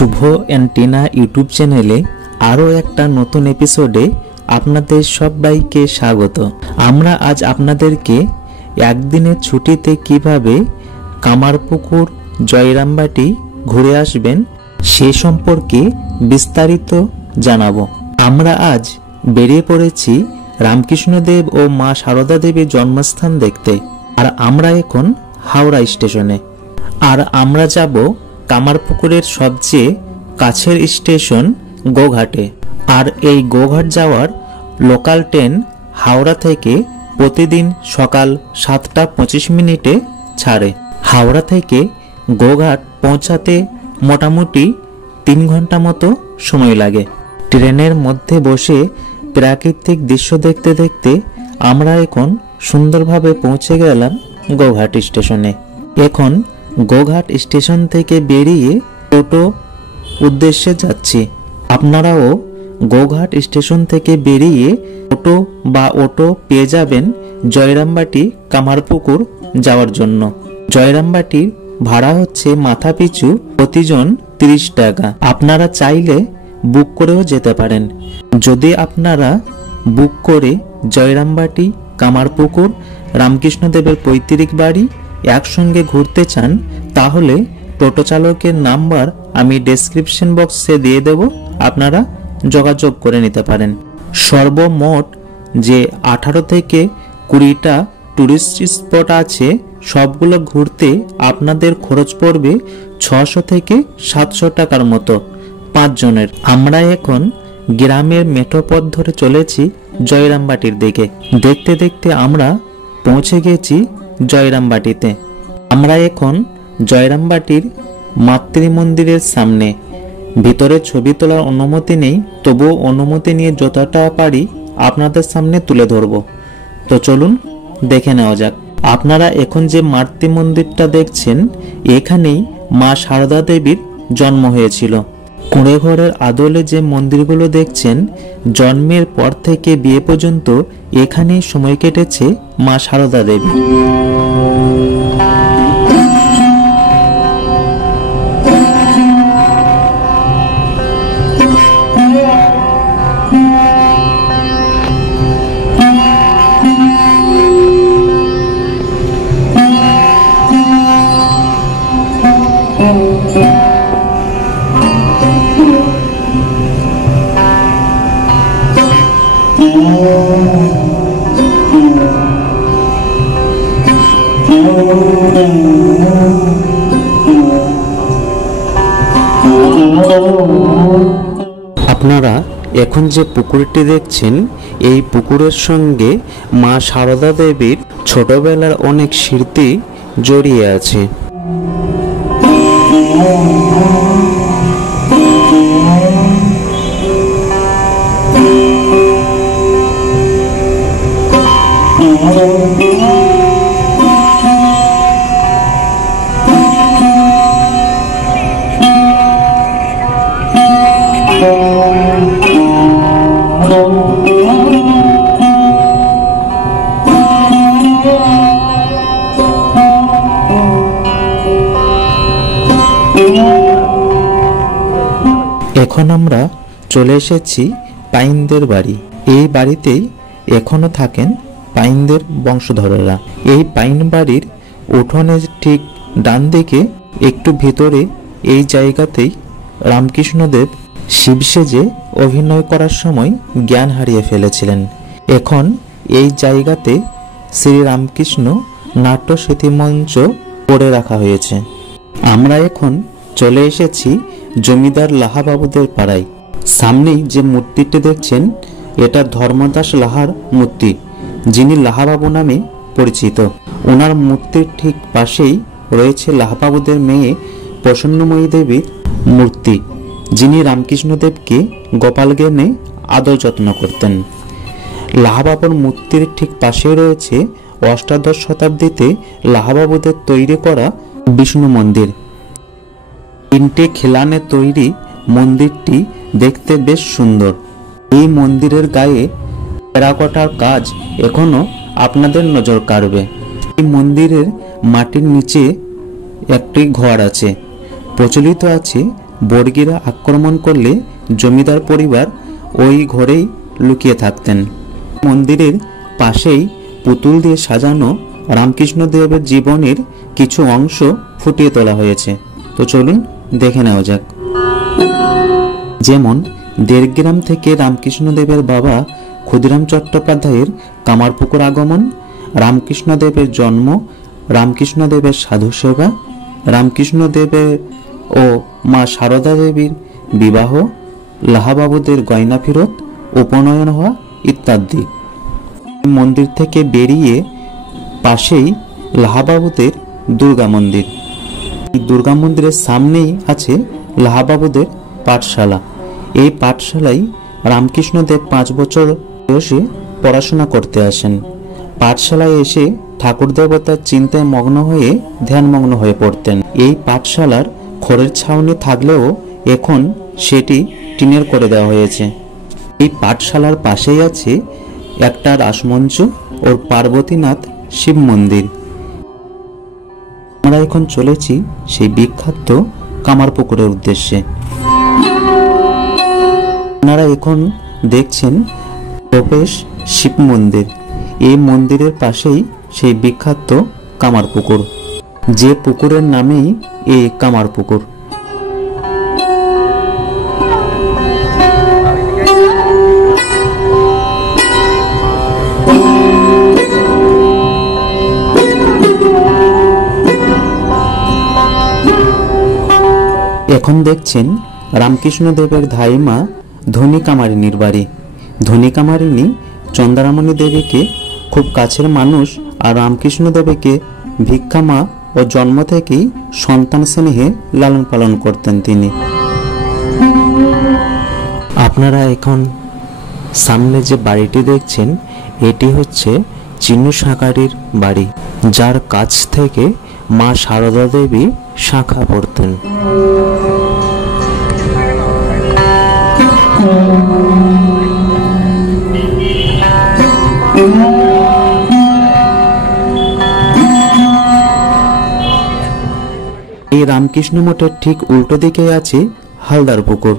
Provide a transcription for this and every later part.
Shubho and Tina YouTube চ্যানেলে আরও একটা নতুন এপিসোডে আপনাদের সবাইকে স্বাগত। আমরা আজ আপনাদেরকে একদিনের ছুটিতে কিভাবে কামারপুকুর জয়রামবাটি ঘুরে আসবেন সে সম্পর্কে বিস্তারিত জানাবো। আমরা আজ বেরিয়ে পড়েছি রামকৃষ্ণদেব ও মা সারদা দেবীর জন্মস্থান দেখতে। আর আমরা এখন হাওড়া স্টেশনে। আর আমরা যাব কামারপুকুরের সবচেয়ে কাছের স্টেশন গোঘাটে। আর এই গোঘাট যাওয়ার লোকাল ট্রেন হাওড়া থেকে প্রতিদিন সকাল 7:25 ছাড়ে। হাওড়া থেকে গোঘাট পৌঁছাতে মোটামুটি 3 ঘন্টা মতো সময় লাগে। ট্রেনের মধ্যে বসে প্রাকৃতিক দৃশ্য দেখতে দেখতে আমরা এখন সুন্দরভাবে পৌঁছে গেলাম গোঘাট স্টেশনে। এখন গোঘাট স্টেশন থেকে বেরিয়ে টোটো উদ্দেশ্যে যাচ্ছি। আপনারাও গোঘাট স্টেশন থেকে বেরিয়ে টোটো বা অটো পেয়ে যাবেন জয়রামবাটি কামারপুকুর যাওয়ার জন্য। জয়রামবাটির ভাড়া হচ্ছে মাথা পিছু প্রতিজন 30 টাকা। আপনারা চাইলে বুক করেও যেতে পারেন। যদি আপনারা বুক করে জয়রামবাটি কামারপুকুর রামকৃষ্ণদেবের পৈতৃক বাড়ি একসঙ্গে ঘুরতে চান তাহলে টোটো চালকের নাম্বার আমি ডেসক্রিপশন বক্সে দিয়ে দেব, আপনারা যোগাযোগ করে নিতে পারেন। সর্বমোট যে 18 থেকে 20টা টুরিস্ট স্পট আছে সবগুলো ঘুরতে আপনাদের খরচ পড়বে 600 থেকে 700 টাকার মতো 5 জনের। আমরা এখন গ্রামের মেঠো পথ ধরে চলেছি জয়রামবাটির দিকে। দেখতে দেখতে আমরা পৌঁছে গেছি জয়রামবাটিতে। আমরা এখন জয়রামবাটির মাতৃ মন্দিরের সামনে। ভিতরে ছবি তোলার অনুমতি নেই, তবুও অনুমতি নিয়ে যতটা পারি আপনাদের সামনে তুলে ধরব। তো চলুন দেখে নেওয়া যাক। আপনারা এখন যে মাতৃ মন্দিরটা দেখছেন এখানেই মা সারদা দেবীর জন্ম হয়েছিল। কুঁড়ে ঘরের আদলে যে মন্দিরগুলো দেখছেন জন্মের পর থেকে বিয়ে পর্যন্ত এখানেই সময় কেটেছে মা সারদা দেবী। আপনারা এখন যে পুকুরটি দেখছেন এই পুকুরের সঙ্গে মা সারদা দেবীর ছোটবেলার অনেক স্মৃতি জড়িয়ে আছে। এখন আমরা চলে এসেছি পাইনদের বাড়ি। এই বাড়িতেই এখনো থাকেন পাইনদের বংশধরেরা। এই পাইন বাড়ির উঠোনের ঠিক ডান দিকে একটু ভিতরে এই জায়গাতেই রামকৃষ্ণদেব শিব সেজে অভিনয় করার সময় জ্ঞান হারিয়ে ফেলেছিলেন। এখন এই জায়গাতে শ্রী রামকৃষ্ণ নাট্য স্মৃতিমঞ্চ করে রাখা হয়েছে। আমরা এখন চলে এসেছি জমিদার লাহাবাবুদের পাড়ায়। সামনেই যে মূর্তিটি দেখছেন এটা ধর্মদাস লাহার মূর্তি, যিনি লাহাবাবু নামে পরিচিত। ওনার মূর্তির ঠিক পাশেই রয়েছে লাহাবাবুদের মেয়ে প্রসন্নময়ী দেবীর মূর্তি, যিনি রামকৃষ্ণদেবকে গোপাল জ্ঞানে আদর যত্ন করতেন। লাহাবাবুর মূর্তির ঠিক পাশেই রয়েছে অষ্টাদশ শতাব্দীতে লাহাবাবুদের তৈরি করা বিষ্ণু মন্দির। 3টে খিলানে তৈরি মন্দিরটি দেখতে বেশ সুন্দর। এই মন্দিরের গায়ে টেরাকোটার কাজ এখনো আপনাদের নজর কাড়বে। এই মন্দিরের মাটির নিচে একটি ঘর আছে। প্রচলিত আছে বর্গীরা আক্রমণ করলে জমিদার পরিবার ওই ঘরেই লুকিয়ে থাকতেন। মন্দিরের পাশেই পুতুল দিয়ে সাজানো রামকৃষ্ণদেবের জীবনের কিছু অংশ ফুটিয়ে তোলা হয়েছে। তো চলুন দেখে নেওয়া যাক। যেমন দেড়গ্রাম থেকে রামকৃষ্ণদেবের বাবা ক্ষুদিরাম চট্টোপাধ্যায়ের কামারপুকুর আগমন, রামকৃষ্ণদেবের জন্ম, রামকৃষ্ণদেবের সাধু সেবা, রামকৃষ্ণদেবের ও মা সারদা দেবীর বিবাহ, লাহাবাবুদের গয়না ফেরত, উপনয়ন হওয়া ইত্যাদি। মন্দির থেকে বেরিয়ে পাশেই লাহাবাবুদের দুর্গা মন্দির। দুর্গা মন্দিরের সামনেই আছে লাহাবাবুদের পাঠশালা। এই পাঠশালায় রামকৃষ্ণদেব 5 বছর বয়সে পড়াশোনা করতে আসেন। পাঠশালায় এসে ঠাকুর দেবতার চিন্তায় মগ্ন হয়ে ধ্যানমগ্ন হয়ে পড়তেন। এই পাঠশালার খড়ের ছাউনি থাকলেও এখন সেটি টিনের করে দেওয়া হয়েছে। এই পাঠশালার পাশেই আছে একটা রাসমঞ্চ ও পার্বতীনাথ শিব মন্দির। আমরা এখন চলেছি সেই বিখ্যাত কামারপুকুরের উদ্দেশ্যে। আপনারা এখন দেখছেন প্রবেশ শিব মন্দির। এই মন্দিরের পাশেই সেই বিখ্যাত কামারপুকুর, যে পুকুরের নামেই এই কামারপুকুর। এখন দেখছেন রামকৃষ্ণদেবের ধাইমা ধনী কামারিনীর বাড়ি। ধনী কামারিনী চন্দ্রামণি দেবীকে খুব কাছের মানুষ, আর রামকৃষ্ণদেবকে ভিক্ষামা ও জন্ম থেকেই সন্তান স্নেহে লালন পালন করতেন তিনি। আপনারা এখন সামনে যে বাড়িটি দেখছেন, এটি হচ্ছে চিন্নু শাঁখারির বাড়ি, যার কাছ থেকে মা সারদা দেবী শাঁখা পড়তেন। এই রামকৃষ্ণ মঠের ঠিক উল্টো দিকে আছে হালদার পুকুর।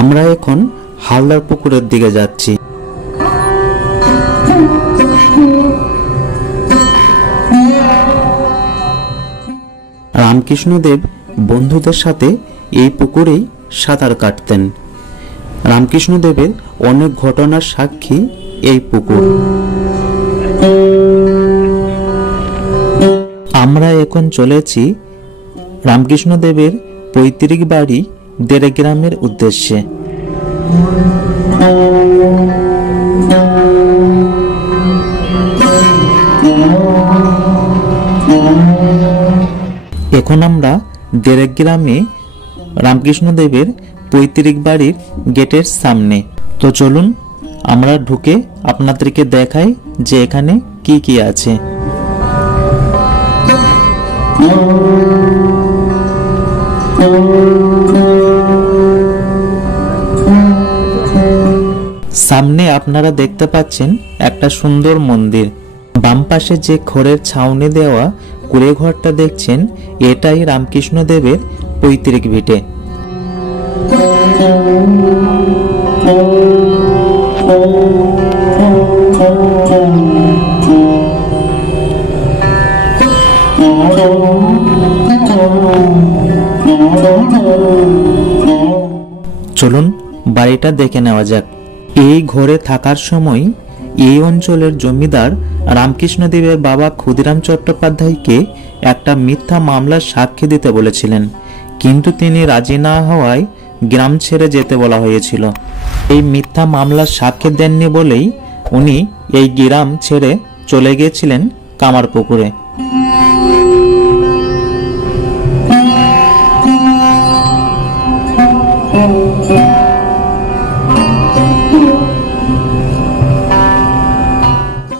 আমরা এখন হালদার পুকুরের দিকে যাচ্ছি। রামকৃষ্ণদেব বন্ধুদের সাথে এই পুকুরেই সাঁতার কাটতেন। রামকৃষ্ণদেবের অনেক ঘটনার সাক্ষী এই পুকুর। আমরা এখন চলেছি রামকৃষ্ণদেবের পৈতৃক বাড়ি দেড়গ্রামের উদ্দেশ্যে। এখন আমরা দেড়গ্রামে রামকৃষ্ণদেবের পৈতৃক বাড়ির গেটের সামনে। তো চলুন আমরা ঢুকে আপনাদেরকে দেখাই যে এখানে কি কি আছে। সামনে আপনারা দেখতে পাচ্ছেন একটা সুন্দর মন্দির। বাম পাশে যে খড়ের ছাউনি দেওয়া কুড়ে ঘরটা দেখছেন, এটাই রামকৃষ্ণদেবের পৈতৃক ভিটে। চলুন বাড়িটা দেখে নেওয়া যাক। এই ঘরে থাকার সময় এই অঞ্চলের জমিদার রামকৃষ্ণদেবের বাবা ক্ষুদিরাম চট্টোপাধ্যায়কে একটা মিথ্যা মামলার সাক্ষী দিতে বলেছিলেন, কিন্তু তিনি রাজি না হওয়ায় গ্রাম ছেড়ে যেতে বলা হয়েছিল। এই মিথ্যা মামলার সাক্ষী দেননি বলেই উনি এই গ্রাম ছেড়ে চলে গিয়েছিলেন কামারপুকুরে।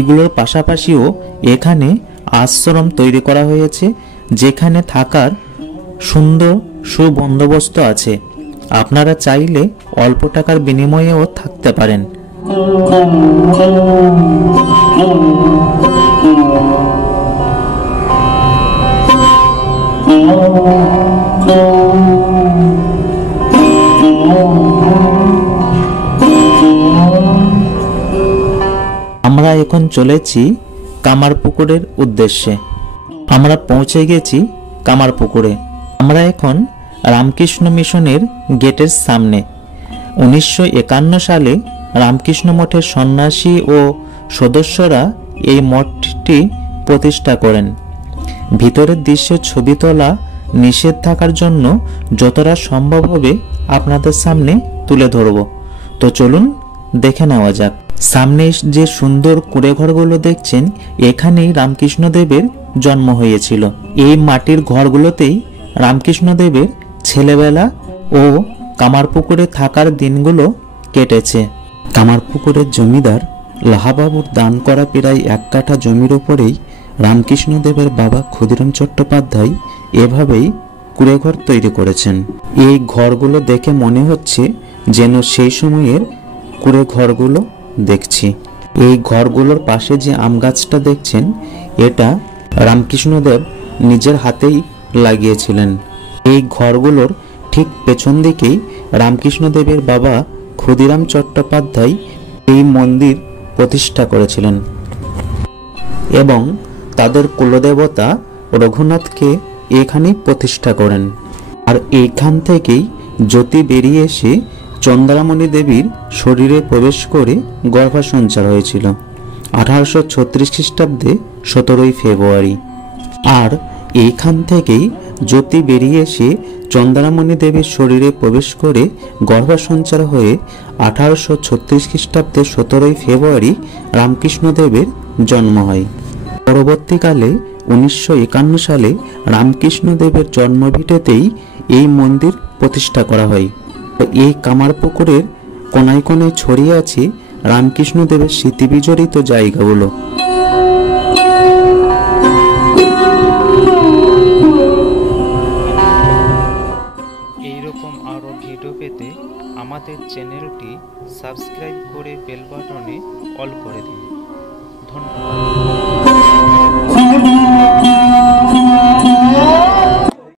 এগুলোর পাশাপাশিও এখানে আশ্রম তৈরি করা হয়েছে, যেখানে থাকার সুন্দর সুবন্দোবস্ত আছে। আপনারা চাইলে অল্প টাকার বিনিময়েও থাকতে পারেন। আমরা এখন চলেছি কামারপুকুরের উদ্দেশ্যে। আমরা পৌঁছে গেছি কামারপুকুরে। আমরা এখন রামকৃষ্ণ মিশনের গেটের সামনে। 1951 সালে রামকৃষ্ণ মঠের সন্ন্যাসী ও সদস্যরা এই মঠটি প্রতিষ্ঠা করেন। ভিতরের দৃশ্যের ছবি তোলা নিষেধ থাকার জন্য যতটা সম্ভব হবে আপনাদের সামনে তুলে ধরব। তো চলুন দেখে নেওয়া যাক। সামনে যে সুন্দর কুঁড়েঘরগুলো দেখছেন, এখানেই রামকৃষ্ণদেবের জন্ম হয়েছিল। এই মাটির ঘরগুলোতেই রামকৃষ্ণদেবের ছেলেবেলা ও কামারপুকুরে থাকার দিনগুলো কেটেছে। কামারপুকুরের জমিদার লাহাবাবুর দান করা প্রায় 1 কাঠা জমির ওপরেই রামকৃষ্ণদেবের বাবা ক্ষুদিরাম চট্টোপাধ্যায় এভাবেই কুঁড়েঘর তৈরি করেছেন। এই ঘরগুলো দেখে মনে হচ্ছে যেন সেই সময়ের কুঁড়েঘরগুলো দেখছি। এই ঘরগুলোর পাশে যে আম গাছটা দেখছেন, এটা রামকৃষ্ণদেব নিজের হাতেই লাগিয়েছিলেন। এই ঘরগুলোর ঠিক পেছন দিকেই রামকৃষ্ণদেবের বাবা ক্ষুদিরাম চট্টোপাধ্যায় এই মন্দির প্রতিষ্ঠা করেছিলেন এবং তাদের কুলদেবতা রঘুনাথকে এখানেই প্রতিষ্ঠা করেন। আর এইখান থেকেই জ্যোতি বেরিয়ে এসে চন্দ্রামণি দেবীর শরীরে প্রবেশ করে গর্ভসঞ্চার হয়েছিল 1836 খ্রিস্টাব্দে 17 ফেব্রুয়ারি। আর এইখান থেকেই জ্যোতি বেরিয়ে এসে চন্দ্রামণি দেবীর শরীরে প্রবেশ করে গর্ভসঞ্চার হয়ে 1836 খ্রিস্টাব্দে 17 ফেব্রুয়ারি রামকৃষ্ণদেবের জন্ম হয়। পরবর্তীকালে 1951 সালে রামকৃষ্ণদেবের জন্মভিটেতেই এই মন্দির প্রতিষ্ঠা করা হয়। এই কামারপুকুরের কোনায় কোনায় ছড়িয়ে আছে রামকৃষ্ণদেবের স্মৃতিবিজড়িত জায়গাগুলো। এইরকম আরও ভিডিও পেতে আমাদের চ্যানেলটি সাবস্ক্রাইব করে বেল বাটনে অল করে দিন। ধন্যবাদ।